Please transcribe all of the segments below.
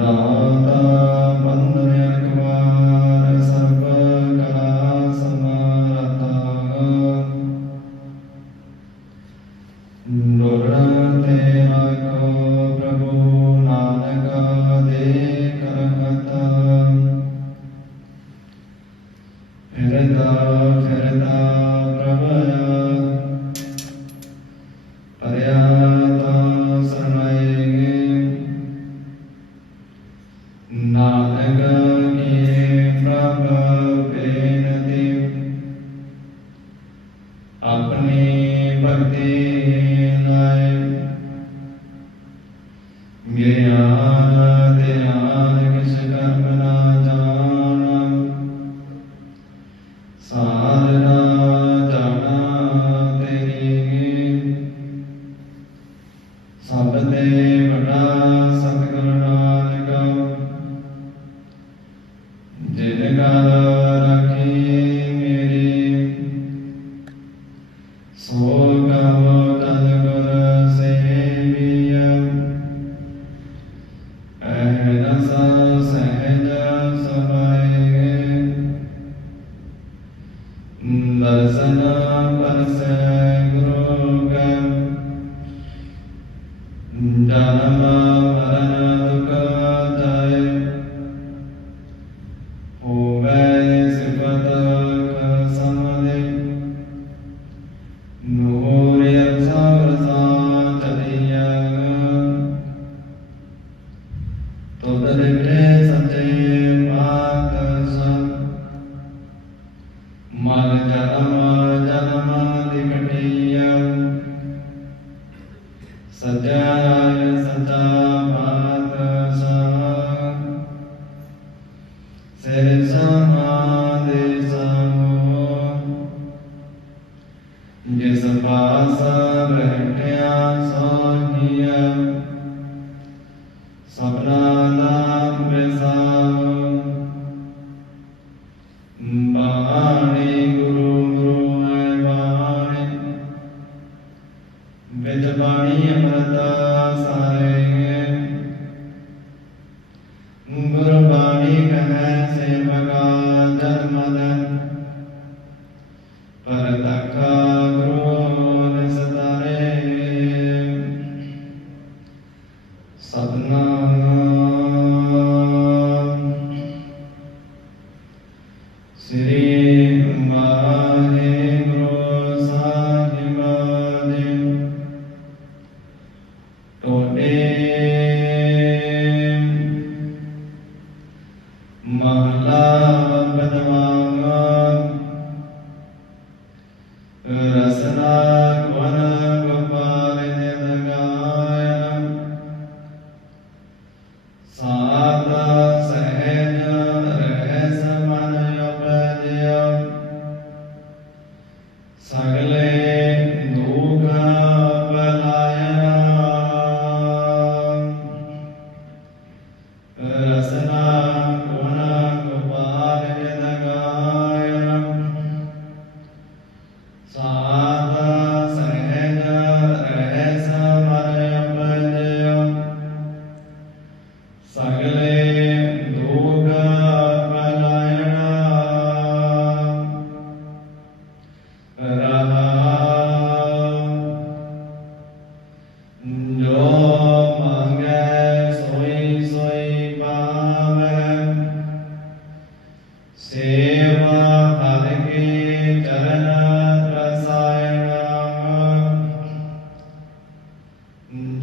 นาตา ਧਿਆਨ ਧਿਆਨ ਕਿਸ ਕਰਮ ਨਾ Nam Mô Santa.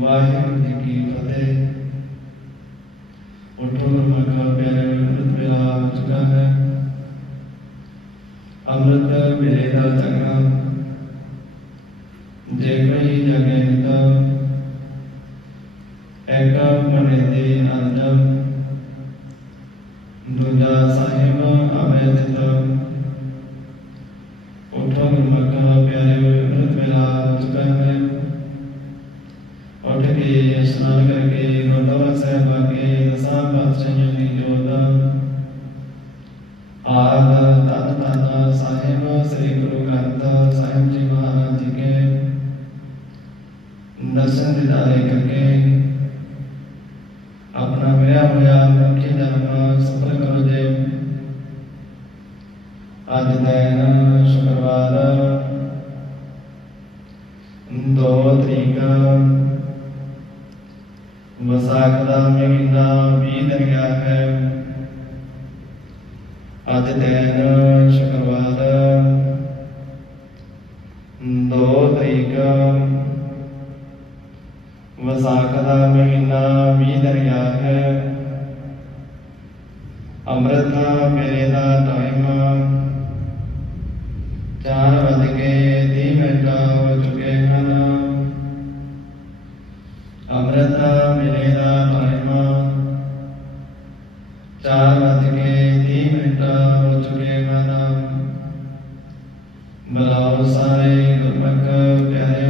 Waheguru ji ਕੀ ਫਤਿਹ। ਉਠੋ ਮਖਾ ਪਿਆਰੇ ਅੰਮ੍ਰਿਤ ਵੇਲਾ ਚੁੱਕਾ ਹੈ ਅੰਮ੍ਰਿਤ ਵੇਲੇ ਦਾ ਚੰਗਾ। ਜੇ ਕੋਈ ਜਗੇ ਤਾ ਏਕਾ ਮਨੇ ਦੇ ਅੰਦਰ ਦੂਜਾ ਸਾਹਿਬ ਅਵੇ ਤਿਤ ਦਰਸ਼ਨ ਦਿਦਾਰੇ ਕਰਕੇ ਆਪਣਾ ਵਿਆਹ ਹੋਇਆ ਮੁਖੀ ਜਨਮ ਸਫਲ ਕਰੋ ਜੇ। ਅੱਜ ਦਿਨ ਸ਼ੁੱਕਰਵਾਰ। ਦੋ ਤਰੀਕ। ਵਿਸਾਖ ਦਾ ਮਹੀਨਾ 20 ਦਿਨ ਗਿਆ ਹੈ। ਅੱਜ ਦਿਨ ਸ਼ੁੱਕਰਵਾਰ। ਦੋ ਤਰੀਕ। ਵਿਸਾਖ ਦਾ ਮਹੀਨਾ 20 ਦਿਨ ਹੈ। ਅੰਮ੍ਰਿਤ ਮੇਰੇ ਦਾ ਟਾਈਮ ਚਾਰ ਵੱਜ ਕੇ 30 ਮਿੰਟ ਹੋ ਚੁੱਕੇ ਹਨ। ਅੰਮ੍ਰਿਤ ਮੇਰੇ ਦਾ ਟਾਈਮ ਚਾਰ ਵੱਜ ਕੇ 30 ਮਿੰਟ ਹੋ ਚੁੱਕੇ ਹਨ। ਬਲਾਓ ਸਾਰੇ ਗੁਰਮੁਖ ਪਿਆਰਿਓ।